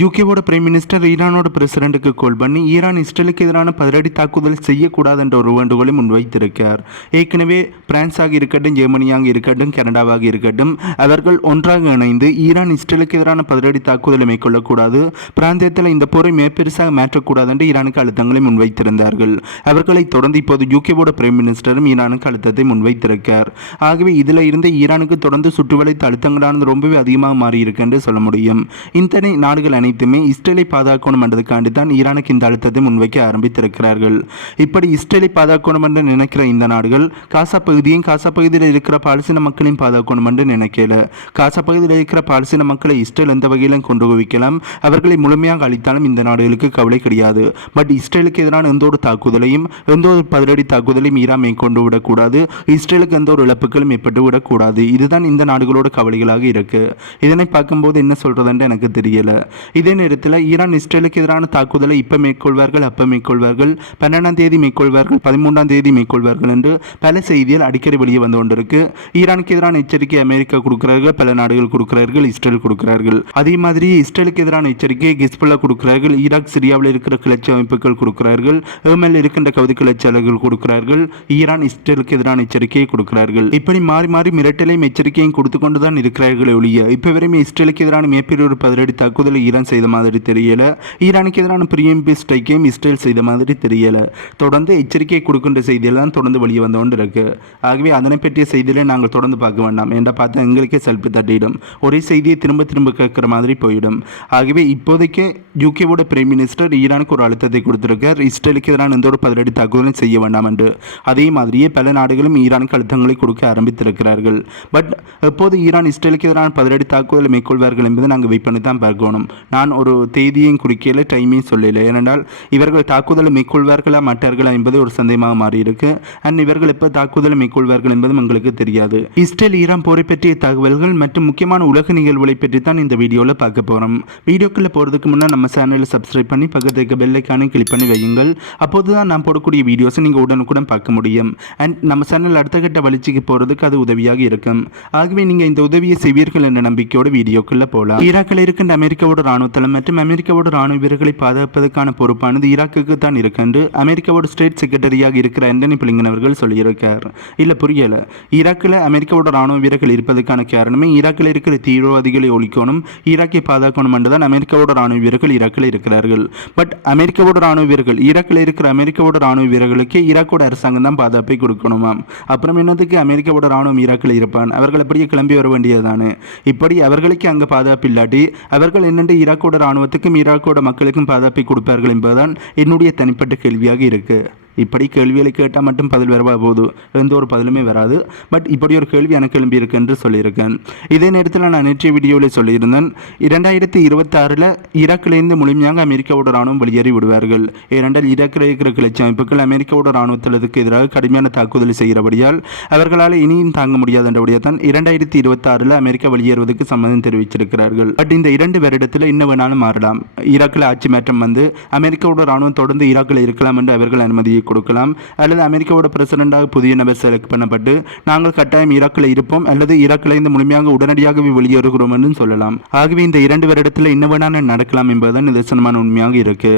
யூகேவோட prime minister ஈரானோட பிரசிடண்ட்டுக்கு கால் பண்ணி Iran இஸ்ரேலுக்கு எதிரான பதிலடி தாக்குதல் செய்யக்கூடாது என்ற ஒரு வேண்டுகோளை முன்வைத்திருக்கார். ஏற்கனவே பிரான்ஸாக இருக்கட்டும் ஜெர்மனியாக இருக்கட்டும் கனடாவாக இருக்கட்டும் அவர்கள் ஒன்றாக இணைந்து ஈரான் இஸ்ரேலுக்கு எதிரான பதிலடி தாக்குதலை மேற்கொள்ளக்கூடாது பிராந்தியத்தில் இந்த போரை மேற்பெருசாக மாற்றக்கூடாது என்று ஈரானுக்கு அழுத்தங்களை முன்வைத்திருந்தார்கள். அவர்களை தொடர்ந்து இப்போது யூகேவோட பிரைம் மினிஸ்டரும் ஈரானுக்கு அழுத்தத்தை முன்வைத்திருக்கார். ஆகவே இதில் இருந்து ஈரானுக்கு தொடர்ந்து சுற்றுவளைத்த அழுத்தங்களானது ரொம்பவே அதிகமாக மாறியிருக்கு என்று சொல்ல முடியும். இத்தனை நாடுகள் அனைத்துமே இஸ்ரேலை பாதுகாக்கணும் என்றதுக்காண்டி தான் ஈரானுக்கு இந்த அழுத்தத்தை முன்வைக்க ஆரம்பித்திருக்கிறார்கள். இப்படி இஸ்ரேலை பாதுகாக்கணும் என்று நினைக்கிற இந்த நாடுகள் காசா பகுதியும் காசா பகுதியில் இருக்கிற பாலஸ்தீன மக்களையும் பாதுகாக்கணும் என்று நினைக்கல. காசா பகுதியில் இருக்கிற பாலஸ்தீன மக்களை இஸ்ரேல் எந்த வகையிலும் கொண்டு குவிக்கலாம். அவர்களை முழுமையாக அழித்தாலும் இந்த நாடுகளுக்கு கவலை கிடையாது. பட் இஸ்ரேலுக்கு எதிரான எந்த ஒரு தாக்குதலையும் எந்த ஒரு பதிலடி தாக்குதலையும் ஈரான் மேற்கொண்டு விடக்கூடாது. இஸ்ரேலுக்கு எந்த ஒரு இழப்புகளும் ஏற்பட்டு விடக்கூடாது. இதுதான் இந்த நாடுகளோட கவலைகளாக இருக்கு. இதனை பார்க்கும்போது என்ன சொல்றதுன்னு எனக்கு தெரியல. இதே நேரத்தில் ஈரான் இஸ்ரேலுக்கு எதிரான தாக்குதலை இப்போ மேற்கொள்வார்கள் அப்போ மேற்கொள்வார்கள் பன்னெண்டாம் தேதி மேற்கொள்வார்கள் பதிமூன்றாம் தேதி மேற்கொள்வார்கள் என்று பல செய்திகள் அடிக்கடி வெளியே வந்து கொண்டிருக்கு. ஈரானுக்கு எதிரான எச்சரிக்கை அமெரிக்கா கொடுக்கிறார்கள் பல நாடுகள் கொடுக்கிறார்கள் இஸ்ரேல் கொடுக்கிறார்கள். அதே மாதிரி இஸ்ரேலுக்கு எதிரான எச்சரிக்கை கிஸ்புல்லா கொடுக்கிறார்கள் ஈராக் சிரியாவில் இருக்கிற கிளர்ச்சி அமைப்புகள் கொடுக்கிறார்கள் ஏமல் இருக்கின்ற கவுதி கிளர்ச்சியாளர்கள் கொடுக்கிறார்கள் ஈரான் இஸ்ரேலுக்கு எதிரான எச்சரிக்கையை கொடுக்கிறார்கள். இப்படி மாறி மாறி மிரட்டலையும் எச்சரிக்கையும் கொடுத்து கொண்டு தான் இருக்கிறார்கள் ஒழிய இப்போ வரையும் இஸ்ரேலுக்கு எதிரான மிகப்பெரிய ஒரு பதிலடி தாக்குதல் ஈரான் செய்த மாதிரி தெரியல. ஈரானுக்கு எதிரான பிரியம்பி ஸ்ட்ரைக்கையும் இஸ்ரேல் செய்த மாதிரி தெரியல. தொடர்ந்து எச்சரிக்கை கொடுக்கின்ற செய்தியெல்லாம் தொடர்ந்து வெளியே வந்து கொண்டு இருக்கு ஆகவே அதனை பற்றிய செய்திகளை நாங்கள் தொடர்ந்து பார்க்க வேண்டாம். என்ற பார்த்தா எங்களுக்கே செல்பி தட்டிடும். ஒரே செய்தியை திரும்ப திரும்ப கேட்குற மாதிரி போயிடும். ஆகவே இப்போதைக்கு யூகேவோட பிரைம் மினிஸ்டர் ஈரானுக்கு ஒரு அழுத்தத்தை கொடுத்திருக்கார். இஸ்ரேலுக்கு எதிரான எந்த ஒரு பதிலடி தாக்குதலும் செய்ய வேண்டாம் என்று. அதே மாதிரியே பல நாடுகளும் ஈரானுக்கு அழுத்தங்களை கொடுக்க ஆரம்பித்திருக்கிறார்கள். பட் எப்போது ஈரான் இஸ்ரேலுக்கு எதிரான பதிலடி தாக்குதலை மேற்கொள்வார்கள் என்பதை நாங்கள் வெயிட் பண்ணி தான் பார்க்கணும். நான் ஒரு தேதியையும் குறிக்கல டைமையும் சொல்லல. ஏனென்றால் இவர்கள் தாக்குதலை மேற்கொள்வார்களா மாட்டார்களா என்பது ஒரு சந்தேகமாக மாறி இருக்கு அண்ட் இவர்கள் எப்போ தாக்குதலை மேற்கொள்வார்கள் என்பதும் எங்களுக்கு தெரியாது. இஸ்ரேல் ஈரான் போரை பற்றிய தகவல்கள் மற்றும் முக்கியமான உலக நிகழ்வுகளை பற்றி தான் இந்த வீடியோவில் பார்க்க போகிறோம் வீடியோக்குள்ளே போகிறதுக்கு முன்னாடி நம்ம சேனலை சப்ஸ்கிரைப் பண்ணி பக்கத்து இருக்க பெல்லைக்கானே கிளிக் பண்ணி வையுங்கள். அப்போது தான் நான் போடக்கூடிய வீடியோஸை நீங்கள் உடனுக்குடன் பார்க்க முடியும். அண்ட் நம்ம சேனல் அடுத்த கட்ட வளர்ச்சிக்கு போகிறதுக்கு அது உதவியாக இருக்கும். ஆகவே நீங்கள் இந்த உதவியை செய்வீர்கள் என்ற நம்பிக்கையோட வீடியோக்குள்ளே போகலாம் ஈராக்கில் இருக்கின்ற அமெரிக்காவோட ராணுவ தளம் மற்றும் அமெரிக்காவோட ராணுவ வீரர்களை பாதுகாப்பதற்கான பொறுப்பானது ஈராக்குக்கு தான் இருக்கு என்று அமெரிக்காவோட ஸ்டேட் செக்ரட்டரியாக இருக்கிற ஆண்டனி பிளிங்கன் அவர்கள் சொல்லியிருக்கார். இல்லை புரியல. ஈராக்கில் அமெரிக்காவோட ராணுவ வீரர்கள் இருப்பதற்கான காரணமே ஈராக்கில் இருக்கிற தீவிரவாதிகளை ஒழிக்கணும் ஈராக்கை பாதுகாக்கணும் என்றுதான் அமெரிக்காவோட ராணுவ வீரர்கள் ஈராக்கில் இருக்கிறார்கள். பட் அமெரிக்காவோட ராணுவ வீரர்கள் ஈராக்கில் இருக்கிற அமெரிக்காவோட ராணுவ வீரர்களுக்கு ஈராக்கோட அரசாங்கம் தான் பாதுகாப்பை கொடுக்கணுமாம் அப்புறம் என்னதுக்கு அமெரிக்காவோட ராணுவம் ஈராக்கில் இருப்பான்? அவர்கள் அப்படியே கிளம்பி வர வேண்டியதுதானே? இப்படி அவர்களுக்கு அங்கே பாதுகாப்பு இல்லாட்டி அவர்கள் என்னென்று ஈராக்கோட ராணுவத்துக்கும் ஈராக்கோட மக்களுக்கும் பாதுகாப்பை கொடுப்பார்கள் என்பதுதான் என்னுடைய தனிப்பட்ட கேள்வியாக இருக்கு. இப்படி கேள்விகளை கேட்டால் மட்டும் பதில் வரவா போகுது எந்த ஒரு பதிலுமே வராது. பட் இப்படி ஒரு கேள்வி எனக்கு எழும்பியிருக்கு என்று சொல்லியிருக்கேன். இதே நேரத்தில் நான் நேற்றைய வீடியோவில் சொல்லியிருந்தேன். இரண்டாயிரத்தி இருபத்தாறில் ஈராக்கிலிருந்து முழுமையாக அமெரிக்காவோட ராணுவம் வெளியேறி விடுவார்கள். ஏனென்றால் ஈராக்கில் இருக்கிற கிளர்ச்சி அமைப்புகள் அமெரிக்காவோட ராணுவத்திற்கு எதிராக கடுமையான தாக்குதல் செய்கிறபடியால் அவர்களால் இனியும் தாங்க முடியாது என்றபடியாக தான் இரண்டாயிரத்தி இருபத்தாறில் அமெரிக்கா வெளியேறுவதற்கு சம்மதம் தெரிவிச்சிருக்கிறார்கள் பட் இந்த இரண்டு வருடத்தில் இன்னும் வேணாலும் மாறலாம். ஈராக்கில் ஆட்சி மாற்றம் வந்து அமெரிக்காவோட ராணுவம் தொடர்ந்து ஈராக்கில் இருக்கலாம் என்று அவர்கள் அனுமதியை கொடுக்கலாம். அல்லது அமெரிக்காவோட பிரசிடண்டாக புதிய நபர் செலக்ட் பண்ணப்பட்டு நாங்கள் கட்டாயம் ஈராக்கில் இருப்போம் அல்லது ஈராக்கில் இருந்து முழுமையாக உடனடியாகவே வெளியேறுகிறோம் என்று சொல்லலாம். ஆகவே இந்த இரண்டு வருடத்தில் என்ன வேணாலும் நடக்கலாம் என்பதுதான் நிதர்சனமான உண்மையாக இருக்கு.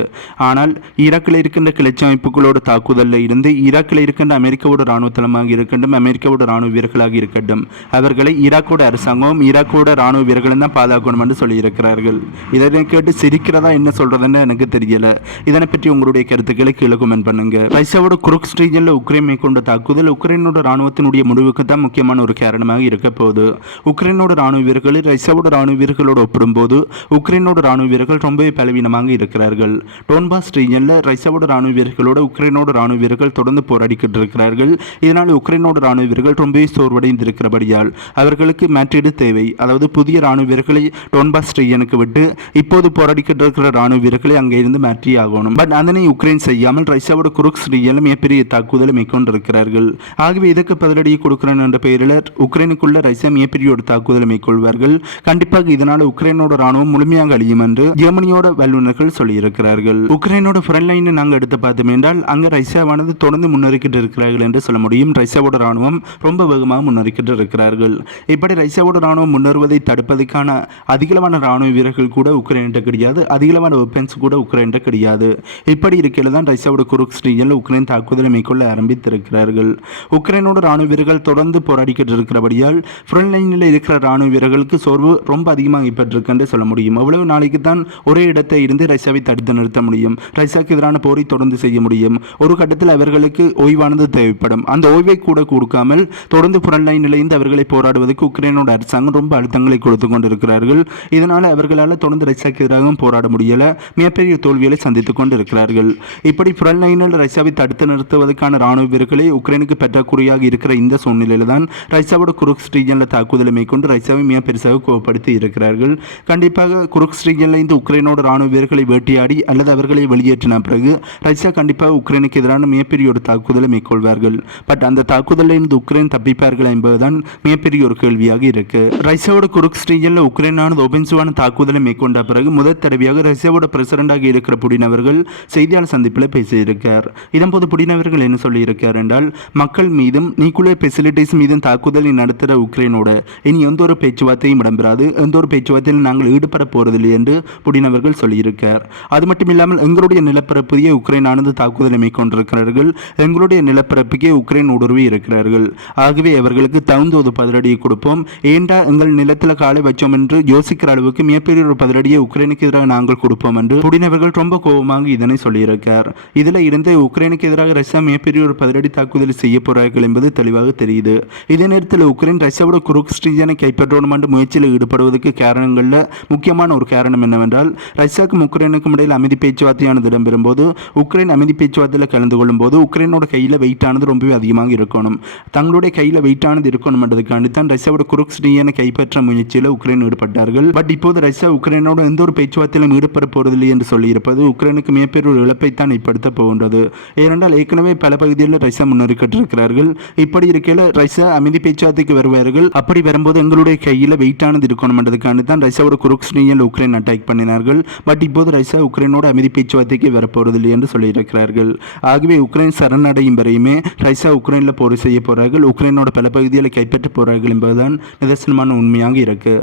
ஆனால் ஈராக்கில் இருக்கின்ற கிளர்ச்சி அமைப்புகளோட தாக்குதலில் இருந்து ஈராக்கில் இருக்கின்ற அமெரிக்காவோட ராணுவ தளமாக இருக்கட்டும் அமெரிக்காவோட ராணுவ வீரர்களாக இருக்கட்டும் அவர்களை ஈராக்கோட அரசாங்கமும் ஈராக்கோட ராணுவ வீரர்களும் தான் பாதுகாக்கணும் என்று சொல்லியிருக்கிறார்கள். இதனை கேட்டு சிரிக்கிறதா என்ன சொல்றதுன்னு எனக்கு தெரியல. இதனை பற்றி உங்களுடைய கருத்துக்களை கீழே கமெண்ட் பண்ணுங்க. ரஷ்யாவோட குருக்ஸ் ரீஜனில் உக்ரைன் மேற்கொண்ட தாக்குதல் உக்ரைனோட ராணுவத்தினுடைய முடிவுக்கு தான் முக்கியமான ஒரு காரணமாக இருக்க போகுது. உக்ரைனோட ராணுவ வீரர்கள் ரஷ்யாவோட ராணுவ வீரர்களோடு ஒப்பிடும்போது உக்ரைனோட ராணுவ வீரர்கள் ரொம்பவே பலவீனமாக இருக்கிறார்கள். டோன்பாஸ் ரீஜனில் ரஷ்யாவோட ராணுவ வீரர்களோட உக்ரைனோட ராணுவ வீரர்கள் தொடர்ந்து போராடிக்கிட்டு இருக்கிறார்கள். இதனால் உக்ரைனோட ராணுவ வீரர்கள் ரொம்பவே சோர்வடைந்திருக்கிறபடியால் அவர்களுக்கு மாற்றீடு தேவை. அதாவது புதிய ராணுவ வீரர்களை டோன்பாஸ் ரீஜனுக்கு விட்டு இப்போது போராடிக்கிட்டு இருக்கிற ராணுவ வீரர்களை அங்கே இருந்து மாற்றி ஆகணும் பட் அதனை உக்ரைன் செய்யாமல் ரஷ்யாவோட குருக்ஸ் இஸ்ரேல் மிகப்பெரிய தாக்குதலை மேற்கொண்டிருக்கிறார்கள். ஆகவே இதற்கு பதிலடியை கொடுக்கிறேன் என்ற பெயரில் உக்ரைனுக்குள்ள ரஷ்யா மிகப்பெரிய ஒரு தாக்குதலை மேற்கொள்வார்கள். கண்டிப்பாக இதனால் உக்ரைனோட ராணுவம் முழுமையாக அழியும் என்று ஜெர்மனியோட வல்லுநர்கள் சொல்லியிருக்கிறார்கள். உக்ரைனோட ஃப்ரண்ட் லைனை நாங்கள் எடுத்து பார்த்தோம் என்றால் அங்கே ரஷ்யாவானது தொடர்ந்து முன்னேறிக்கிட்டு இருக்கிறார்கள் என்று சொல்ல முடியும். ரஷ்யாவோட ராணுவம் ரொம்ப வேகமாக முன்னேறிக்கிட்டு இருக்கிறார்கள். இப்படி ரஷ்யாவோட ராணுவம் முன்னேறுவதை தடுப்பதற்கான அதிகளவான ராணுவ வீரர்கள் கூட உக்ரைன்கிட்ட கிடையாது. அதிகளவான வெப்பன்ஸ் கூட உக்ரைன்கிட்ட கிடையாது. இப்படி இருக்கையில் தான் ரஷ்யாவோட குருக்ஸ் ரீஜனில் உக்ரைன் தாக்குதலை மேற்கொள்ள ஆரம்பித்திருக்கிறார்கள். உக்ரைனோட ராணுவ வீரர்கள் தொடர்ந்து போராடிக்கிட்டு இருக்கிறபடியால் ஃப்ரண்ட் லைனில் இருக்கிற ராணுவ வீரர்களுக்கு சோர்வு ரொம்ப அதிகமாக ஏற்பட்டிருக்குன்னு சொல்ல முடியும். அவ்வளவு நாளைக்கு தான் ஒரே இடத்தை இருந்து ரஷ்யாவை தடுத்து நிறுத்த முடியும். ரஷ்யாவுக்கு எதிரான போரை தொடர்ந்து செய்ய முடியும். ஒரு கட்டத்தில் அவர்களுக்கு ஓய்வானது தேவைப்படும். அந்த ஓய்வை கூட கொடுக்காமல் தொடர்ந்து ஃப்ரண்ட் லைனில் இருந்து அவர்களை போராடுவதற்கு உக்ரைனோட அரசாங்கம் ரொம்ப அழுத்தங்களை கொடுத்து கொண்டிருக்கிறார்கள். இதனால் அவர்களால் தொடர்ந்து ரஷ்யாவுக்கு எதிராகவும் போராட முடியலை. மிகப்பெரிய தோல்விகளை சந்தித்துக் கொண்டிருக்கிறார்கள். இப்படி ஃப்ரண்ட் லைனில் ரஷ்யாவை தடுத்து நிறுத்துவதற்கான ராணுவ வீரர்களை உக்ரைனுக்கு பெற்றக்குறையாக இருக்கிற இந்த சூழ்நிலையில் தான் ரஷ்யாவோட குருக்ஸ் ரீஜனில் தாக்குதலை மேற்கொண்டு ரஷ்யாவை மிக பெருசாக கோவப்படுத்தி இருக்கிறார்கள். கண்டிப்பாக குருக்ஸ் ரீஜனில் இந்த உக்ரைனோட ராணுவ வீரர்களை வேட்டையாடி அல்லது அவர்களை வெளியேற்றின பிறகு ரஷ்யா கண்டிப்பாக உக்ரைனுக்கு எதிரான மிகப்பெரிய ஒரு தாக்குதலை மேற்கொள்வார்கள். பட் அந்த தாக்குதலில் இருந்து உக்ரைன் தப்பிப்பார்கள் என்பதுதான் மிகப்பெரிய ஒரு கேள்வியாக இருக்கு. ரஷ்யாவோட குருக்ஸ் ரீஜனில் உக்ரைனானது ஒபென்சிவான தாக்குதலை மேற்கொண்ட பிறகு முதல் தடவையாக ரஷ்யாவோட பிரசிடண்டாக இருக்கிற புடின் அவர்கள் செய்தியாளர் சந்திப்பில் பேசியிருக்கார். இதன்போது புடினவர்கள் என்ன சொல்லியிருக்கார் என்றால் மக்கள் மீதும் நியூக்ளியர் ஃபெசிலிட்டிஸ் மீதும் தாக்குதலை நடத்துகிற உக்ரைனோட இனி எந்த ஒரு பேச்சுவார்த்தையும் இடம்பெறாது. எந்த ஒரு பேச்சுவார்த்தையில் நாங்கள் ஈடுபட போவதில்லை என்று புடினவர்கள் சொல்லியிருக்கார் அது மட்டும் இல்லாமல் எங்களுடைய நிலப்பரப்புக்கே உக்ரைனானது தாக்குதலை மேற்கொண்டிருக்கிறார்கள்? எங்களுடைய நிலப்பரப்புக்கே உக்ரைன் ஊடுருவி இருக்கிறார்கள். ஆகவே அவர்களுக்கு தகுந்த ஒரு பதிலடியை கொடுப்போம். ஏண்டா எங்கள் நிலத்தில் காலை வச்சோம் என்று யோசிக்கிற அளவுக்கு மிகப்பெரிய ஒரு பதிலடியை உக்ரைனுக்கு எதிராக நாங்கள் கொடுப்போம் என்று புடினவர்கள் ரொம்ப கோபமாக இதனை சொல்லியிருக்கார் இதில் இருந்து உக்ரைனுக்கு எதிராக ரஷ்யா மிகப்பெரிய ஒரு பதிலடி தாக்குதல் செய்ய போறார்கள் என்பது தெளிவாக தெரியுது. இதே நேரத்தில் உக்ரைன் ரஷ்யாவோட குரூக் ஸ்ட்ரீஜனை கைப்பற்றணும் என்ற முயற்சியில் ஈடுபடுவதற்கு காரணங்களில் முக்கியமான ஒரு காரணம் என்னவென்றால் ரஷ்யாவுக்கும் உக்ரைனுக்கும் இடையில் அமைதி பேச்சுவார்த்தையானது இடம்பெறும் போது உக்ரைன் அமைதி பேச்சுவார்த்தையில் கலந்து கொள்ளும் போது உக்ரைனோட கையில் வெயிட்டானது ரொம்பவே அதிகமாக இருக்கணும். தங்களுடைய கையில் வெயிட்டானது இருக்கணும் என்றதுக்காண்டி தான் ரஷ்யாவோட குரூக் ஸ்ட்ரீஜனை கைப்பற்ற முயற்சியில் உக்ரைன் ஈடுபட்டார்கள். பட் இப்போது ரஷ்யா உக்ரைனோட எந்த ஒரு பேச்சுவார்த்தையிலும் ஈடுபட போவதில்லை என்று சொல்லியிருப்பது உக்ரைனுக்கு மிகப்பெரிய ஒரு இழப்பை தான் ஏற்படுத்த போகின்றது. ஏனென்றால் ஏற்கனவே பல பகுதிகளில் ரைசா முன்னெடுக்கிட்டிருக்கிறார்கள் இப்படி இருக்கையில் ரைசா அமைதி பேச்சுவார்த்தைக்கு வருவார்கள். அப்படி வரும்போது எங்களுடைய கையில் வெயிட்டானது இருக்கணும் என்றதுக்காண்டி தான் ரைசாவோட குருக்ஸ்னியில் உக்ரைன் அட்டாக் பண்ணினார்கள். பட் இப்போது ரைசா உக்ரைனோட அமைதி பேச்சுவார்த்தைக்கு வரப்போவதில்லை என்று சொல்லியிருக்கிறார்கள். ஆகவே உக்ரைன் சரணடையும் வரையுமே ரைசா உக்ரைனில் போர் செய்ய போகிறார்கள் உக்ரைனோட பல பகுதிகளை கைப்பற்ற போகிறார்கள் என்பதுதான் நிதர்சனமான உண்மையாக இருக்கு.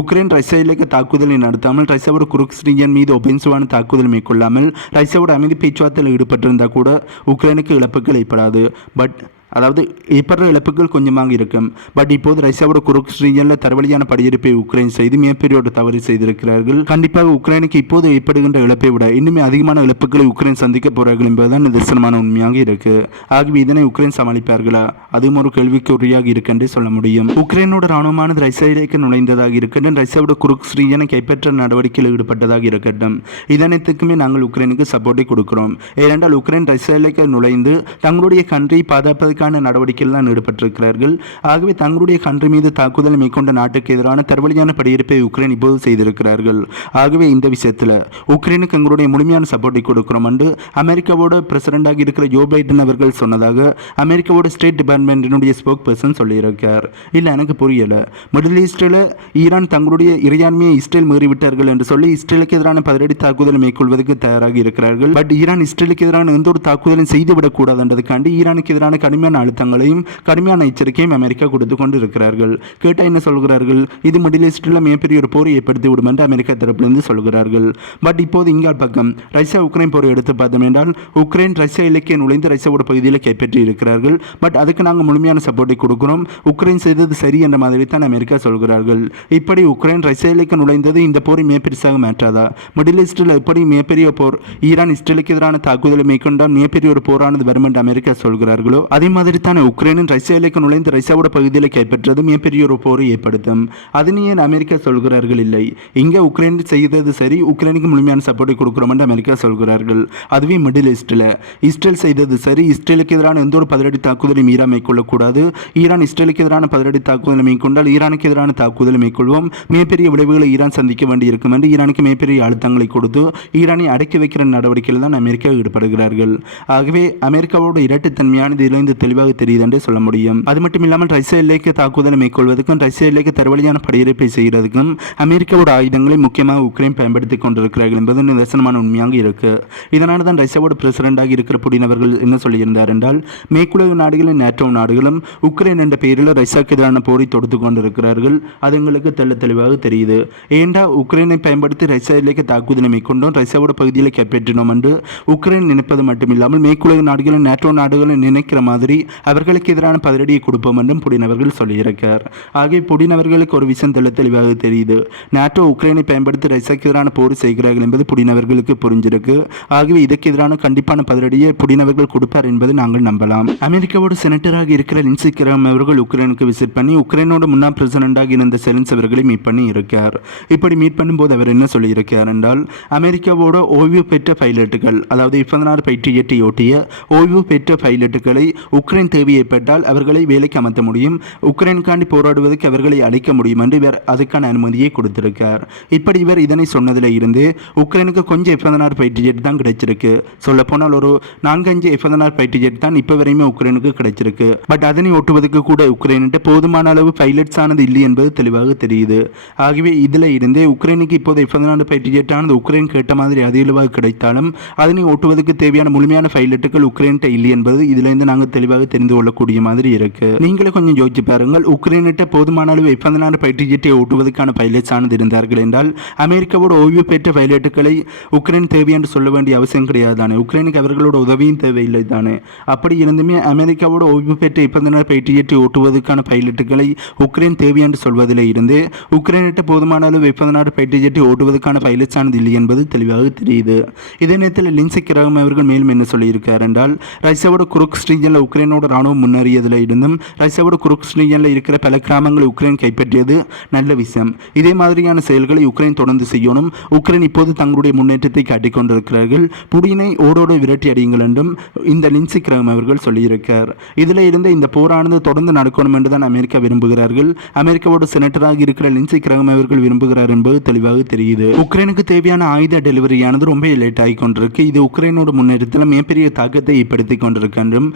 உக்ரைன் ரஷ்யா இலக்கு தாக்குதலை நடத்தாமல் ரஷ்யாவோட குருக்ஸ்ரியன் மீது ஒபென்சிவான தாக்குதல் மேற்கொள்ளாமல் ரஷ்யாவோட அமைதி பேச்சுவார்த்தையில் ஈடுபட்டிருந்தால் கூட உக்ரைனுக்கு இழப்புகள் ஏற்படாது. பட் அதாவது ஏற்படுற இழப்புகள் கொஞ்சமாக இருக்கும். பட் இப்போது ரஷ்யாவோட குரூக் ரீஜனில் தரவழியான படியிருப்பை உக்ரைன் செய்து மிகப்பெரிய தவறு செய்திருக்கிறார்கள். கண்டிப்பாக உக்ரைனுக்கு இப்போது ஏற்படுகின்ற இழப்பை விட இன்னுமே அதிகமான இழப்புகளை உக்ரைன் சந்திக்க போகிறார்கள் என்பதுதான் நிதர்சனமான உண்மையாக இருக்கு. ஆகவே இதனை உக்ரைன் சமாளிப்பார்களா? அதுவும் ஒரு கேள்விக்குறியாக இருக்கென்றே சொல்ல முடியும். உக்ரைனோட ராணுவமானது ரஷ்யாவிலேக்கு நுழைந்ததாக இருக்கட்டும் ரஷ்யாவோட குறுக்கு ரீஜனை கைப்பற்ற நடவடிக்கையில் ஈடுபட்டதாக இருக்கட்டும். இதனைத்துக்குமே நாங்கள் உக்ரைனுக்கு சப்போர்ட்டை கொடுக்கிறோம். ஏனென்றால் உக்ரைன் ரஷ்யாவிலேக்கு நுழைந்து தங்களுடைய கன்றியை பாதுகாப்பதற்கு பாதுகாப்பதற்கான நடவடிக்கையில் தான் ஈடுபட்டிருக்கிறார்கள். ஆகவே தங்களுடைய கன்று மீது தாக்குதல் மேற்கொண்ட நாட்டுக்கு எதிரான தரவழியான படியிருப்பை உக்ரைன் இப்போது செய்திருக்கிறார்கள். ஆகவே இந்த விஷயத்தில் உக்ரைனுக்கு எங்களுடைய முழுமையான சப்போர்ட்டை கொடுக்கிறோம் என்று அமெரிக்காவோட பிரசிடண்டாக இருக்கிற ஜோ பைடன் அவர்கள் சொன்னதாக அமெரிக்காவோட ஸ்டேட் டிபார்ட்மெண்ட்டினுடைய ஸ்போக் பர்சன் சொல்லியிருக்கார். இல்லை எனக்கு புரியலை. மிடில் ஈஸ்டில் ஈரான் தங்களுடைய இறையாண்மையை இஸ்ரேல் மீறிவிட்டார்கள் என்று சொல்லி இஸ்ரேலுக்கு எதிரான பதிலடி தாக்குதல் மேற்கொள்வதற்கு தயாராக இருக்கிறார்கள். பட் ஈரான் இஸ்ரேலுக்கு எதிரான எந்த ஒரு தாக்குதலும் செய்துவிடக்கூடாது என்றதுக்காண்டி ஈரானுக்கு எதிரான கடுமையான அழுத்தங்களையும் கடுமையான எச்சரிக்கையும் அமெரிக்கா கொடுத்து கொண்டு இருக்கிறார்கள் கேட்டால் என்ன சொல்கிறார்கள்? இது மிடில் ஈஸ்டில் மிகப்பெரிய ஒரு போரை ஏற்படுத்தி விடும் என்று அமெரிக்கா தரப்பிலிருந்து சொல்கிறார்கள். பட் இப்போது இங்கால் பக்கம் ரஷ்யா உக்ரைன் போரை எடுத்து பார்த்தோம் என்றால் உக்ரைன் ரஷ்யா இலக்கிய நுழைந்து ரஷ்யாவோட பகுதியில் கைப்பற்றி இருக்கிறார்கள். பட் அதுக்கு நாங்கள் முழுமையான சப்போர்ட்டை கொடுக்கிறோம். உக்ரைன் செய்தது சரி என்ற மாதிரி தான் அமெரிக்கா சொல்கிறார்கள். இப்படி உக்ரைன் ரஷ்யா இலக்கிய நுழைந்தது இந்த போரை மிகப்பெரிசாக மாற்றாதா? மிடில் ஈஸ்டில் எப்படி மிகப்பெரிய போர் ஈரான் இஸ்ரேலுக்கு எதிரான தாக்குதலை மேற்கொண்டால் மிகப்பெரிய ஒரு போரானது வரும் என்று அமெரிக்கா சொல்கிறார்களோ? அதே மாதிரி தான் உக்ரைனின் ரஷ்ய எல்லைக்கு நுழைந்து ரஷ்யாவோட பகுதியில் கைப்பற்றது மிகப்பெரிய ஒரு போரை ஏற்படுத்தும்? அதனை ஏன் அமெரிக்கா சொல்கிறார்கள் இல்லை? இங்கே உக்ரைன் செய்தது சரி உக்ரைனுக்கு முழுமையான சப்போர்ட்டை கொடுக்குறோம் என்று அமெரிக்கா சொல்கிறார்கள். அதுவே மிடில் ஈஸ்டில் இஸ்ரேல் செய்தது சரி இஸ்ரேலுக்கு எதிரான எந்த ஒரு பதிலடி தாக்குதலையும் ஈரான் மேற்கொள்ளக்கூடாது. ஈரான் இஸ்ரேலுக்கு எதிரான பதிலடி தாக்குதலை மேற்கொண்டால் ஈரானுக்கு எதிரான தாக்குதலை மேற்கொள்வோம். மிகப்பெரிய விளைவுகளை ஈரான் சந்திக்க வேண்டியிருக்கும் என்று ஈரானுக்கு மிகப்பெரிய அழுத்தங்களை கொடுத்து ஈரானை அடக்கி வைக்கிற நடவடிக்கையில் தான் அமெரிக்கா ஈடுபடுகிறார்கள். ஆகவே அமெரிக்காவோட இரட்டைத்தன்மையானது இதிலிருந்து தெளிவாக தெரியுது என்று சொல்ல முடியும். அது மட்டும் இல்லாமல் ரஷ்ய எல்லைக்கு தாக்குதலை மேற்கொள்வதற்கும் ரஷ்யா எல்லைக்கு தரவழியான படையெடுப்பை செய்கிறதுக்கும் அமெரிக்காவோட ஆயுதங்களை முக்கியமாக உக்ரைன் பயன்படுத்தி கொண்டிருக்கிறார்கள் என்பது நிதர்சனமான உண்மையாக இருக்கு. இதனால தான் ரஷ்யாவோட பிரசிடண்டாக இருக்கிற புடின் அவர்கள் என்ன சொல்லியிருந்தார் என்றால் மேற்குலக நாடுகளும் நேட்டோ நாடுகளும் உக்ரைன் என்ற பெயரில் ரஷ்யாவுக்கு எதிரான போரை தொடுத்து கொண்டிருக்கிறார்கள். அது எங்களுக்கு தெள்ள தெளிவாக தெரியுது. ஏண்டா உக்ரைனை பயன்படுத்தி ரஷ்யா எல்லைக்கு தாக்குதலை மேற்கொண்டோம் ரஷ்யாவோட பகுதியில் கைப்பற்றினோம் என்று உக்ரைன் நினைப்பது மட்டுமில்லாமல் மேற்குலக நாடுகளும் நேட்டோ நாடுகளும் நினைக்கிற மாதிரி அவர்களுக்கு எதிரான பதிலடியை கொடுப்போம் என்றும் புடின் அவர்கள் சொல்லியிருக்கார். ஆகிய புடின் அவர்களுக்கு ஒரு விஷயம் தெள்ள தெளிவாக தெரியுது. நேட்டோ உக்ரைனை பயன்படுத்தி ரஷ்யாக்கு எதிரான போர் செய்கிறார்கள் என்பது புடின் அவர்களுக்கு புரிஞ்சிருக்கு. ஆகவே இதற்கு எதிரான கண்டிப்பான பதிலடியை புடின் அவர்கள் கொடுப்பார் என்பதை நாங்கள் நம்பலாம். அமெரிக்காவோட செனட்டராக இருக்கிற லின்சி கிரம் அவர்கள் உக்ரைனுக்கு விசிட் பண்ணி உக்ரைனோட முன்னாள் பிரசிடண்டாக இருந்த செலன்ஸ் அவர்களை மீட் பண்ணி இருக்கார் இப்படி மீட் பண்ணும்போது அவர் என்ன சொல்லியிருக்கார் என்றால் அமெரிக்காவோட ஓய்வு பெற்ற பைலட்டுகள் அதாவது இப்பதனாறு பயிற்சியத்தை ஓட்டிய ஓய்வு பெற்ற பைலட்டுகளை உக்ரைன் தேவை ஏற்பட்டால் அவர்களை வேலைக்கு அமர்த்த முடியும். உக்ரைனுக்காண்டி போராடுவதற்கு அவர்களை அழைக்க முடியும் என்று இவர் அதுக்கான அனுமதியை கொடுத்திருக்கார். இப்படி இவர் இதனை சொன்னதில் இருந்து உக்ரைனுக்கு கொஞ்சம் எஃப் பதினாறு ஃபைட்டர் ஜெட் தான் கிடைச்சிருக்கு. சொல்ல போனால் ஒரு நான்கஞ்சு எஃப் பதினாறு ஃபைட்டர் ஜெட் தான் இப்போ வரையுமே உக்ரைனுக்கு கிடைச்சிருக்கு. பட் அதனை ஒட்டுவதற்கு கூட உக்ரைன்கிட்ட போதுமான அளவு பைலட்ஸ் ஆனது இல்லை என்பது தெளிவாக தெரியுது. ஆகவே இதில் இருந்தே உக்ரைனுக்கு இப்போது எஃப் பதினாறு ஃபைட்டர் ஜெட் ஆனது உக்ரைன் கேட்ட மாதிரி அதிகளவாக கிடைத்தாலும் அதனை ஓட்டுவதற்கு தேவையான முழுமையான பைலட்டுகள் உக்ரைன்கிட்ட இல்லை என்பது இதிலிருந்து நாங்கள் தெளிவாக தெரிந்து கொள்ளக்கூடிய மாதிரி இருக்கு. நீங்களே கொஞ்சம் யோசிச்சு பாருங்கள் உக்ரைனிட்ட போதுமான அளவு எஃப் பதினாறு ஃபைட்டர் ஜெட்டை ஓட்டுவதற்கான பைலட்ஸ் ஆனது இருந்தார்கள் என்றால் அமெரிக்காவோட ஓய்வு பெற்ற பைலட்டுகளை உக்ரைன் தேவை என்று சொல்ல வேண்டிய அவசியம் கிடையாது தானே உக்ரைனுக்கு அவர்களோட உதவியும் தேவையில்லை தானே? அப்படி இருந்துமே அமெரிக்காவோட ஓய்வு பெற்ற இப்பந்தனர் ஜெட்டை ஓட்டுவதற்கான பைலட்டுகளை உக்ரைன் தேவை என்று சொல்வதில் இருந்து உக்ரைனிட்ட போதுமான அளவு எப்பந்த நாடு பயிற்சி ஜெட்டை ஓட்டுவதற்கான பைலட்ஸ் ஆனது இல்லை என்பது தெளிவாக தெரியுது. இதே நேரத்தில் லின்சி கிரகம் அவர்கள் மேலும் என்ன சொல்லியிருக்கார் என்றால் ரஷ்யாவோட குருக் ஸ்ரீஜனில் உக்ரைனோட ராணுவம் முன்னேறியதில் இருந்தும் ரஷ்யாவோட குருக்ஸ்னியனில் இருக்கிற பல கிராமங்களை உக்ரைன் கைப்பற்றியது நல்ல விஷயம். இதே மாதிரியான செயல்களை உக்ரைன் தொடர்ந்து செய்யணும். உக்ரைன் இப்போது தங்களுடைய முன்னேற்றத்தை காட்டிக் கொண்டிருக்கிறார்கள் புடினை ஓடோடு விரட்டி அடியுங்கள் என்றும் இந்த லின்சி கிரகம் அவர்கள் சொல்லியிருக்கார். இதில் இருந்து இந்த போரானது தொடர்ந்து நடக்கணும் என்று தான் அமெரிக்கா விரும்புகிறார்கள். அமெரிக்காவோட செனட்டராக இருக்கிற லின்சி கிரகம் அவர்கள் விரும்புகிறார் என்பது தெளிவாக தெரியுது. உக்ரைனுக்கு தேவையான ஆயுத டெலிவரியானது ரொம்ப லேட் ஆகி கொண்டிருக்கு இது உக்ரைனோட முன்னேற்றத்தில் மிகப்பெரிய தாக்கத்தை ஏற்படுத்தி கொண்டிருக்கின்றும்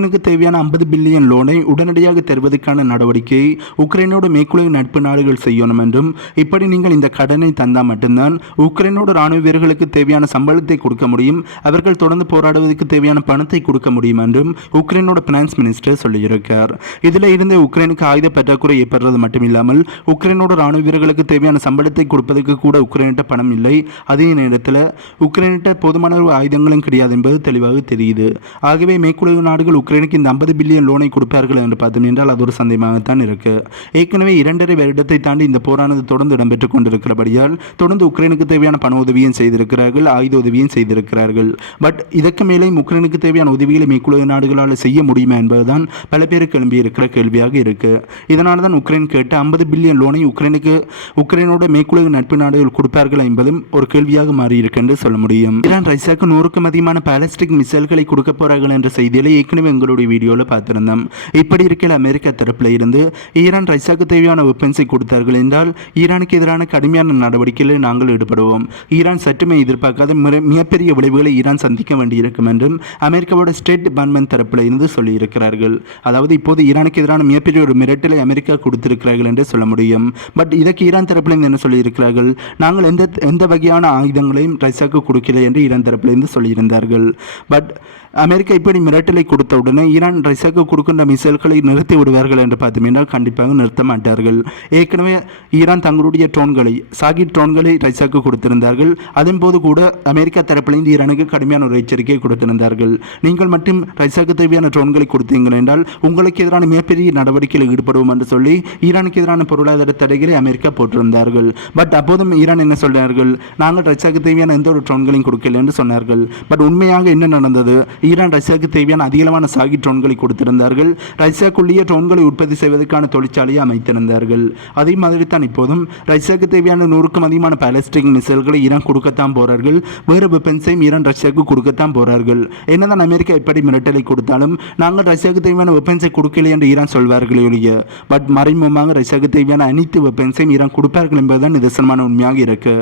உக்ரைனுக்கு தேவையான ஐம்பது பில்லியன் லோனை உடனடியாக தருவதற்கான நடவடிக்கையை உக்ரைனோட மேற்குலக நட்பு நாடுகள் செய்யணும் என்றும் இப்படி நீங்கள் இந்த கடனை தந்தால் மட்டும்தான் உக்ரைனோட ராணுவ வீரர்களுக்கு தேவையான சம்பளத்தை கொடுக்க முடியும் அவர்கள் தொடர்ந்து போராடுவதற்கு தேவையான பணத்தை கொடுக்க முடியும் என்றும் உக்ரைனோட பினான்ஸ் மினிஸ்டர் சொல்லியிருக்கார். இதில் இருந்து உக்ரைனுக்கு ஆயுத பற்றாக்குறை ஏற்படுறது மட்டுமில்லாமல் உக்ரைனோட ராணுவ வீரர்களுக்கு தேவையான சம்பளத்தை கொடுப்பதற்கு கூட உக்ரைனிட்ட பணம் இல்லை. அதே நேரத்தில் உக்ரைனிட்ட போதுமான ஆயுதங்களும் கிடையாது என்பது தெளிவாக தெரியுது. ஆகவே மேற்குலக நாடுகள் உக்ரைனுக்கு இந்த ஐம்பது பில்லியன் லோனை கொடுப்பார்கள் என்று பார்த்தோம் என்றால் அது ஒரு சந்தேகமாகத்தான் இருக்கு. ஏற்கனவே இரண்டரை வருடத்தை தாண்டி இந்த போரானது தொடர்ந்து இடம்பெற்றுக் கொண்டிருக்கிறபடியால் தொடர்ந்து உக்ரைனுக்கு தேவையான பண உதவியும் செய்திருக்கிறார்கள் ஆயுத உதவியும் செய்திருக்கிறார்கள். பட் இதற்கு மேலே உக்ரைனுக்கு தேவையான உதவிகளை மேற்குலக நாடுகளால் செய்ய முடியுமா என்பதுதான் பல பேருக்கு எழும்பியிருக்கிற கேள்வியாக இருக்கு. இதனால தான் உக்ரைன் கேட்ட ஐம்பது பில்லியன் லோனை உக்ரைனுக்கு உக்ரைனோட மேற்குலக நட்பு நாடுகள் கொடுப்பார்கள் என்பதும் ஒரு கேள்வியாக மாறியிருக்கு என்று சொல்ல முடியும். ஈரான் ரஷ்யாவுக்கு நூறுக்கும் அதிகமான பாலஸ்டிக் மிசைல்களை கொடுக்க போறார்கள் என்ற செய்தியில ஏற்கனவே எங்களுடைய வீடியோவில் பார்த்துருந்தோம். இப்படி இருக்கிற அமெரிக்கா தரப்பில் இருந்து ஈரான் ரஷ்யாவுக்கு தேவையான வெப்பன்ஸை கொடுத்தார்கள் என்றால் ஈரானுக்கு எதிரான கடுமையான நடவடிக்கைகளில் நாங்கள் ஈடுபடுவோம். ஈரான் சற்றுமே எதிர்பார்க்காத மிகப்பெரிய விளைவுகளை ஈரான் சந்திக்க வேண்டியிருக்கும் என்றும் அமெரிக்காவோட ஸ்டேட் டிபார்ட்மெண்ட் தரப்பில் இருந்து சொல்லியிருக்கிறார்கள். அதாவது இப்போது ஈரானுக்கு எதிரான மிகப்பெரிய ஒரு மிரட்டலை அமெரிக்கா கொடுத்திருக்கிறார்கள் என்று சொல்ல முடியும். பட் இதற்கு ஈரான் தரப்பிலிருந்து என்ன சொல்லியிருக்கிறார்கள்? நாங்கள் எந்த எந்த வகையான ஆயுதங்களையும் ரஷ்யாவுக்கு கொடுக்கல என்று ஈரான் தரப்பிலிருந்து சொல்லியிருந்தார்கள். பட் அமெரிக்கா இப்படி மிரட்டலை கொடுத்த உடனே ஈரான் ரஷ்யாவுக்கு கொடுக்கின்ற மிசைல்களை நிறுத்தி விடுவார்கள் என்று பார்த்தீங்கன்னா கண்டிப்பாக நிறுத்த மாட்டார்கள். ஏற்கனவே ஈரான் தங்களுடைய ட்ரோன்களை சாகி ட்ரோன்களை ரஷ்யாவுக்கு கொடுத்திருந்தார்கள். அதன் போது கூட அமெரிக்கா தரப்பிலிருந்து ஈரானுக்கு கடுமையான ஒரு எச்சரிக்கை கொடுத்திருந்தார்கள். நீங்கள் மட்டும் ரஷ்யாவுக்கு தேவையான ட்ரோன்களை கொடுத்தீங்கள் என்றால் உங்களுக்கு எதிரான மிகப்பெரிய நடவடிக்கையில் ஈடுபடுவோம் என்று சொல்லி ஈரானுக்கு எதிரான பொருளாதார தடைகளை அமெரிக்கா போட்டிருந்தார்கள். பட் அப்போதும் ஈரான் என்ன சொன்னார்கள்? நாங்கள் ரஷ்யாவுக்கு தேவையான எந்த ஒரு ட்ரோன்களையும் கொடுக்கல என்று சொன்னார்கள். பட் உண்மையாக என்ன நடந்தது? ஈரான் ரஷ்யாவுக்கு தேவையான அதிகளவான சாகி ட்ரோன்களை கொடுத்திருந்தார்கள். ரஷ்யாக்குள்ளேயே ட்ரோன்களை உற்பத்தி செய்வதற்கான தொழிற்சாலையை அமைத்திருந்தார்கள். அதே மாதிரி தான் இப்போதும் ரஷ்யாவுக்கு தேவையான நூறுக்கும் அதிகமான பாலஸ்டிக் மிசைல்களை ஈரான் கொடுக்கத்தான் போறார்கள். வேறு வெப்பன்ஸையும் ஈரான் ரஷ்யாவுக்கு கொடுக்கத்தான் போறார்கள். என்னதான் அமெரிக்கா எப்படி மிரட்டலை கொடுத்தாலும் நாங்கள் ரஷ்யாவுக்கு தேவையான வெப்பன்ஸை கொடுக்கல என்று ஈரான் சொல்வார்களே ஒழிய. பட் மறைமுகமாக ரஷ்யாவுக்கு தேவையான அனைத்து வெப்பன்ஸையும் ஈரான் கொடுப்பார்கள் என்பதுதான் நிதர்சனமான உண்மையாக இருக்கு.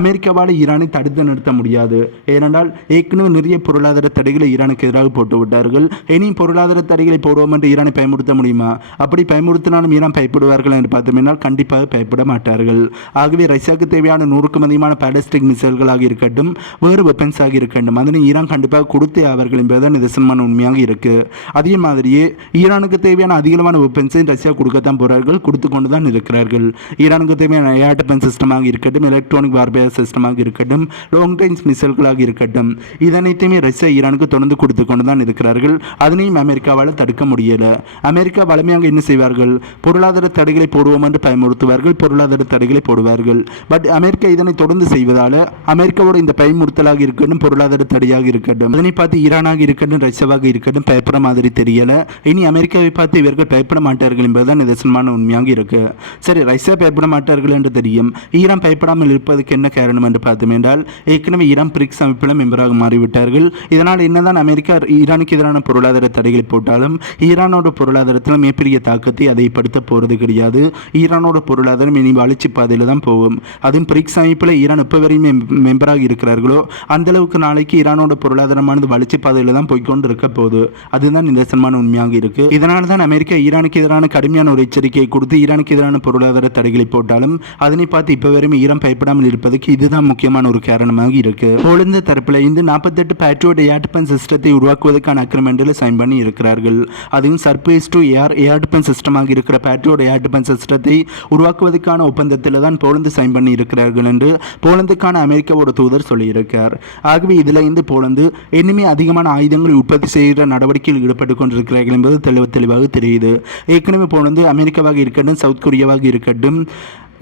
அமெரிக்காவால் ஈரானை தடுத்து நிறுத்த முடியாது. ஏனென்றால் ஏற்கனவே நிறைய பொருளாதார தடைகளை ஈரானுக்கு எதிராக போட்டு விட்டார்கள். இனி பொருளாதார தடைகளை போடுவோம் என்று ஈரானை பயமுறுத்த முடியுமா? அப்படி பயமுறுத்தினாலும் ஈரான் பயப்படுவார்கள் என்று பார்த்தோம்னால் கண்டிப்பாக பயப்பட மாட்டார்கள். ஆகவே ரஷ்யாவுக்கு தேவையான நூறுக்கும் அதிகமான பாலஸ்டிக் மிசைல்களாக இருக்கட்டும் வேறு வெப்பன்ஸாக இருக்கட்டும் அதனை ஈரான் கண்டிப்பாக கொடுத்தே ஆவார்கள் என்பதுதான் நிதர்சனமான உண்மையாக இருக்கு. அதே மாதிரியே ஈரானுக்கு தேவையான அதிகமான வெப்பன்ஸை ரஷ்யா கொடுக்கத்தான் போகிறார்கள் கொடுத்து கொண்டு தான் இருக்கிறார்கள். ஈரானுக்கு தேவையான ஏர் டிஃபென்ஸ் சிஸ்டமாக இருக்கட்டும் எலக்ட்ரானிக் வார்பேர் சிஸ்டமாக இருக்கட்டும் லாங் ரேஞ்ச் மிசைல்களாக இருக்கட்டும் இதனைத்தையுமே ரஷ்யா ஈரானுக்கு தொடர்ந்து கொடுத்து கொண்டு தான் இருக்கிறார்கள். அதனையும் அமெரிக்காவால் தடுக்க முடியல. அமெரிக்கா வலிமையாக என்ன செய்வார்கள்? பொருளாதார தடைகளை போடுவோம் என்று பயமுறுத்துவார்கள். பொருளாதார தடைகளை போடுவார்கள். பட் அமெரிக்கா இதனை தொடர்ந்து செய்வதால அமெரிக்காவோட இந்த பயமுறுத்தலாக இருக்கட்டும் பொருளாதார தடையாக இருக்கட்டும் அதனை பார்த்து ஈரானாக இருக்கட்டும் ரஷ்யாவாக இருக்கட்டும் பயப்பட மாதிரி தெரியல. இனி அமெரிக்காவை பார்த்து இவர்கள் பயப்பட மாட்டார்கள் என்பதுதான் நிதர்சனமான உண்மையாக இருக்கு. சரி ரஷ்யா பயப்பட மாட்டார்கள் என்று தெரியும். ஈரான் பயப்படாமல் இருப்பதற்கு என்ன காரணம் என்று பார்த்தோம் என்றால் ஏற்கனவே ஈரான் பிரிக்ஸ் அமைப்பில் மெம்பராக மாறிவிட்டார்கள். இதனால் என்னதான் அமெரிக்கா ஈரானுக்கு எதிரான பொருளாதார தடைகளை போட்டாலும் ஈரானோட பொருளாதாரத்தில் மிகப்பெரிய தாக்கத்தை அதை படுத்த போகிறது கிடையாது. ஈரானோட பொருளாதாரம் இனி வளர்ச்சி பாதையில் தான் போகும். அதுவும் பிரிக்ஸ் அமைப்பில் ஈரான் இப்போ வரையும் மெம்பராக இருக்கிறார்களோ அந்த அளவுக்கு நாளைக்கு ஈரானோட பொருளாதாரமானது வளர்ச்சி பாதையில் தான் போய்க்கொண்டு இருக்க போகுது. அதுதான் நிதர்சனமான உண்மையாக இருக்கு. இதனால தான் அமெரிக்கா ஈரானுக்கு எதிரான கடுமையான ஒரு எச்சரிக்கையை கொடுத்து ஈரானுக்கு எதிரான பொருளாதார தடைகளை போட்டாலும் அதனை பார்த்து இப்போ வரையும் ஈரான் பயப்படாமல் இருப்பதற்கு இதுதான் முக்கியமான ஒரு காரணமாக இருக்கு. போலந்து தரப்புல இந்த நாற்பத்தெட்டு பேட்ரியோட ஏட்பன் சிஸ்டம் சிஸ்டத்தை உருவாக்குவதற்கான அக்ரிமெண்டில் சைன் பண்ணி இருக்கிறார்கள். அதுவும் surface to air air defence சிஸ்டமாக இருக்கிற பேட்ரியோட ஏர் டிஃபென்ஸ் சிஸ்டத்தை உருவாக்குவதற்கான ஒப்பந்தத்தில் தான் போலந்து சைன் பண்ணி இருக்கிறார்கள் என்று போலந்துக்கான அமெரிக்காவோட தூதர் சொல்லியிருக்கார். ஆகவே இதில் இருந்து போலந்து இன்னுமே அதிகமான ஆயுதங்களை உற்பத்தி செய்கிற நடவடிக்கையில் ஈடுபட்டு கொண்டிருக்கிறார்கள் என்பது தெளிவு தெளிவாக தெரியுது. ஏற்கனவே போலந்து அமெரிக்காவாக இருக்கட்டும் சவுத் கொரியாவாக இருக்கட்டும்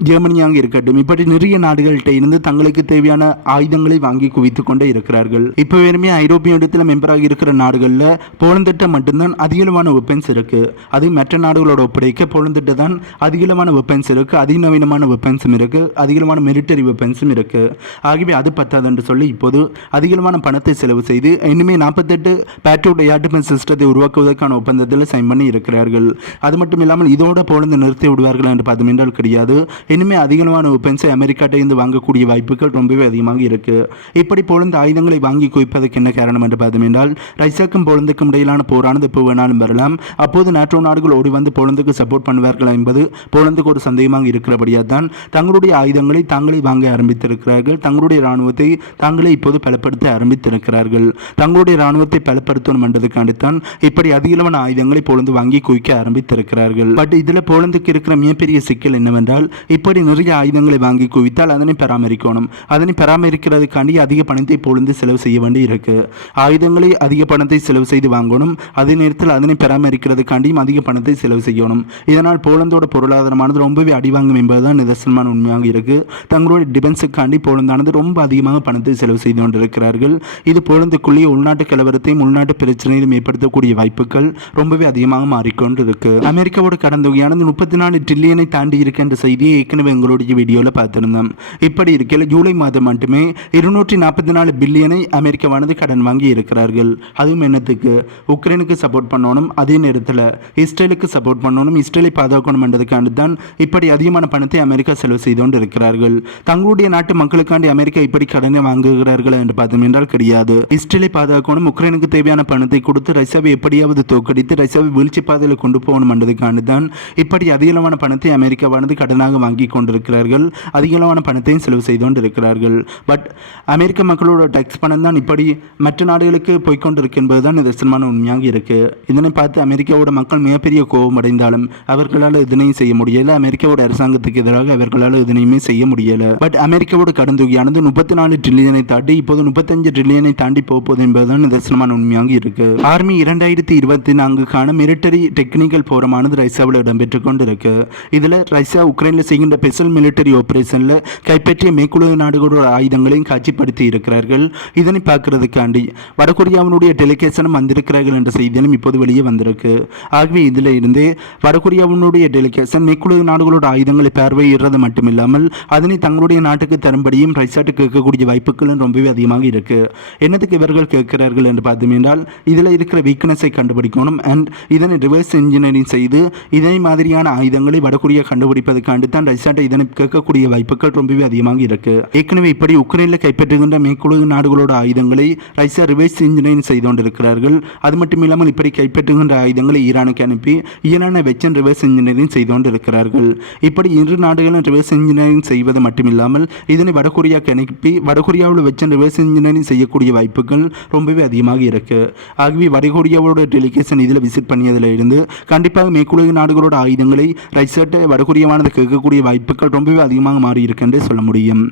ஜெர்மனியாக இருக்கட்டும். இப்படி நிறைய நாடுகள்கிட்ட இருந்து தங்களுக்கு தேவையான ஆயுதங்களை வாங்கி குவித்து கொண்டே இருக்கிறார்கள். இப்போ வேறுமே ஐரோப்பிய இடத்துல மெம்பராக இருக்கிற நாடுகளில் போலந்திட்ட மட்டும்தான் அதிகளவான வெப்பன்ஸ் இருக்கு. அது மற்ற நாடுகளோட ஒப்படைக்க போலந்திட்ட தான் அதிகளவான வெப்பன்ஸ் இருக்கு. அதிநவீனமான வெப்பன்ஸும் இருக்கு. அதிகளவான மிலிட்டரி வெப்பன்ஸும் இருக்கு. ஆகவே அது பத்தாது என்று சொல்லி இப்போது அதிகளவான பணத்தை செலவு செய்து இனிமேல் நாற்பத்தெட்டு பேட்ரோட் ஏர் டிஃபென்ஸ் சிஸ்டத்தை உருவாக்குவதற்கான ஒப்பந்தத்தில் சைன் பண்ணி இருக்கிறார்கள். அது மட்டும் இல்லாமல் இதோட போலந்து நிறுத்தி விடுவார்கள் என்று பார்த்தோம் என்றால் கிடையாது. இனிமே அதிகமான வெப்பன்ஸை அமெரிக்காட்ட இருந்து வாங்கக்கூடிய வாய்ப்புகள் ரொம்பவே அதிகமாக இருக்கு. இப்படி போலந்து ஆயுதங்களை வாங்கி குவிப்பதற்கு என்ன காரணம் என்று பார்த்தோம் என்றால் ரஷ்யாக்கும் போலந்துக்கும் இடையிலான போரானது எப்போ வேணாலும் வரலாம். அப்போது நாட்டோ நாடுகள் ஓடி வந்து போலந்துக்கு சப்போர்ட் பண்ணுவார்கள் என்பது போலந்துக்கு ஒரு சந்தேகமாக இருக்கிறபடியாக தான் தங்களுடைய ஆயுதங்களை தாங்களே வாங்க ஆரம்பித்திருக்கிறார்கள். தங்களுடைய இராணுவத்தை தாங்களே இப்போது பலப்படுத்த ஆரம்பித்திருக்கிறார்கள். தங்களுடைய இராணுவத்தை பலப்படுத்தணும் என்றதுக்காண்டித்தான் இப்படி அதிகளவான ஆயுதங்களை போலந்து வாங்கி குவிக்க ஆரம்பித்திருக்கிறார்கள். பட் இதில் போலந்துக்கு இருக்கிற மிகப்பெரிய சிக்கல் என்னவென்றால் இப்படி நிறைய ஆயுதங்களை வாங்கி குவித்தால் அதனை பராமரிக்கணும். அதனை பராமரிக்கிறதுக்காண்டி அதிக பணத்தை போலந்து செலவு செய்ய வேண்டி இருக்கு ஆயுதங்களை அதிக பணத்தை செலவு செய்து வாங்கணும். அதே நேரத்தில் அதனை பராமரிக்கிறதுக்காண்டியும் அதிக பணத்தை செலவு செய்யணும். இதனால் போலந்தோட பொருளாதாரமானது ரொம்பவே அடிவாங்கும் என்பதுதான் நிதர்சனமான உண்மையாக இருக்கு. தங்களுடைய டிஃபென்ஸுக்காண்டி போலந்தானது ரொம்ப அதிகமாக பணத்தை செலவு செய்து கொண்டிருக்கிறார்கள். இது போலந்துக்குள்ளேயே உள்நாட்டு கலவரத்தையும் உள்நாட்டு பிரச்சனையிலும் ஏற்படுத்தக்கூடிய வாய்ப்புகள் ரொம்பவே அதிகமாக மாறிக்கொண்டு இருக்கு அமெரிக்காவோட கடன் தொகையானது முப்பத்தி நாலு ட்ரில்லியனை தாண்டி இருக்கு என்ற செய்தியை ஏற்கனவே எங்களுடைய வீடியோவில் பார்த்துருந்தோம். இப்படி இருக்கையில் ஜூலை மாதம் மட்டுமே இருநூற்றி நாற்பத்தி நாலு பில்லியனை அமெரிக்காவானது கடன் வாங்கி இருக்கிறார்கள். அதுவும் என்னத்துக்கு? உக்ரைனுக்கு சப்போர்ட் பண்ணணும். அதே நேரத்தில் இஸ்ரேலுக்கு சப்போர்ட் பண்ணணும். இஸ்ரேலை பாதுகாக்கணும் என்றதுக்காண்டு தான் இப்படி அதிகமான பணத்தை அமெரிக்கா செலவு செய்து கொண்டு இருக்கிறார்கள். தங்களுடைய நாட்டு மக்களுக்காண்டி அமெரிக்கா இப்படி கடனை வாங்குகிறார்கள் என்று பார்த்தோம் என்றால் கிடையாது. இஸ்ரேலை பாதுகாக்கணும். உக்ரைனுக்கு தேவையான பணத்தை கொடுத்து ரஷ்யாவை எப்படியாவது தோக்கடித்து ரஷ்யாவை வீழ்ச்சி பாதையில் கொண்டு போகணும் என்றதுக்காண்டு தான் இப்படி அதிகளவான பணத்தை அமெரிக்காவானது கடனாக வாங்கி கொண்டிருக்கிறார்கள். அதிகளவான பணத்தையும் செலவு செய்து கொண்டிருக்கிறார்கள். பட் அமெரிக்க மக்களோட டேக்ஸ் பணம் தான் இப்படி மற்ற நாடுகளுக்கு போய்கொண்டிருக்கு என்பதுதான் நிதர்சனமான உண்மையாக இருக்கு. இதனை பார்த்து அமெரிக்காவோட மக்கள் மிகப்பெரிய கோபம் அடைந்தாலும் அவர்களால் இதனையும் செய்ய முடியலை. அமெரிக்காவோட அரசாங்கத்துக்கு எதிராக அவர்களால் இதனையுமே செய்ய முடியலை. பட் அமெரிக்காவோட கடன் தொகையானது முப்பத்தி நாலு ட்ரில்லியனை தாண்டி இப்போது முப்பத்தஞ்சு ட்ரில்லியனை தாண்டி போகுது என்பதுதான் நிதர்சனமான உண்மையாக இருக்கு. ஆர்மி இரண்டாயிரத்தி இருபத்தி நான்குக்கான மிலிட்டரி டெக்னிக்கல் போரமானது ரைசாவில் இடம்பெற்றுக் கொண்டு இருக்கு இதுல ரஷ்யா உக்ரைனில் செய்ய செய்கின்ற ஸ்பெஷல் மிலிட்டரி ஆபரேஷனில் கைப்பற்றிய மேற்குலக நாடுகளோட ஆயுதங்களையும் காட்சிப்படுத்தி இருக்கிறார்கள். இதனை பார்க்கறதுக்காண்டி வடகொரியாவினுடைய டெலிகேஷனும் வந்திருக்கிறார்கள் என்ற செய்தியும் இப்போது வெளியே வந்திருக்கு. ஆகவே இதில் இருந்து வடகொரியாவினுடைய டெலிகேஷன் மேற்குலக நாடுகளோட ஆயுதங்களை பார்வையிடுறது மட்டுமில்லாமல் அதனை தங்களுடைய நாட்டுக்கு தரும்படியும் ரைசாட்டு கேட்கக்கூடிய வாய்ப்புகளும் ரொம்பவே அதிகமாக இருக்கு. என்னத்துக்கு இவர்கள் கேட்கிறார்கள் என்று பார்த்தோமென்றால் இதில் இருக்கிற வீக்னஸை கண்டுபிடிக்கணும் அண்ட் இதனை ரிவர்ஸ் இன்ஜினியரிங் செய்து இதே மாதிரியான ஆயுதங்களை வடகொரியா கண்டுபிடிப்பதற்காண்டு தான் ரைசாட்டை இதனை கேட்கக்கூடிய வாய்ப்புகள் ரொம்பவே அதிகமாக இருக்கு ஏற்கனவே இப்படி உக்ரைனில் கைப்பற்றுகின்ற மேற்குலக நாடுகளோட ஆயுதங்களை ரைசா ரிவர்ஸ் இன்ஜினியரிங் செய்து கொண்டிருக்கிறார்கள் அது மட்டும் இல்லாமல் இப்படி கைப்பற்றுகின்ற ஆயுதங்களை ஈரானுக்கு அனுப்பி ஈரானை வெச்சன் ரிவர்ஸ் இன்ஜினியரிங் செய்து கொண்டிருக்கிறார்கள் இப்படி இரு நாடுகளும் ரிவர்ஸ் இன்ஜினியரிங் செய்வது மட்டுமில்லாமல் இதனை வடகொரியாவுக்கு அனுப்பி வடகொரியாவில் வெச்சன் ரிவர்ஸ் இன்ஜினியரிங் செய்யக்கூடிய வாய்ப்புகள் ரொம்பவே அதிகமாக இருக்கு ஆகவே வடகொரியாவோட டெலிகேஷன் இதில் விசிட் பண்ணியதில் இருந்து கண்டிப்பாக மேற்குலக நாடுகளோட ஆயுதங்களை ரைசர்ட்டை வடகொரியாவானது கேட்கக்கூடிய வாய்ப்புகள் ரொம்பவே அதிகமாக மாறி இருக்குன்றே சொல்ல முடியும்.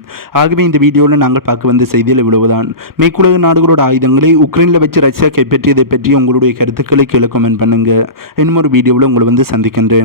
ஆகவே இந்த வீடியோவில் நாங்கள் பார்க்க வந்த செய்தியில் இவ்வளவுதான். மேற்குலக நாடுகளோட ஆயுதங்களை உக்ரைனில் வச்சு ரஷ்யா கைப்பற்றியதை பற்றி உங்களுடைய கருத்துக்களை கீழே கமெண்ட் பண்ணுங்க. இன்னும் ஒரு வீடியோவில் உங்களை வந்து சந்திக்கின்றேன்.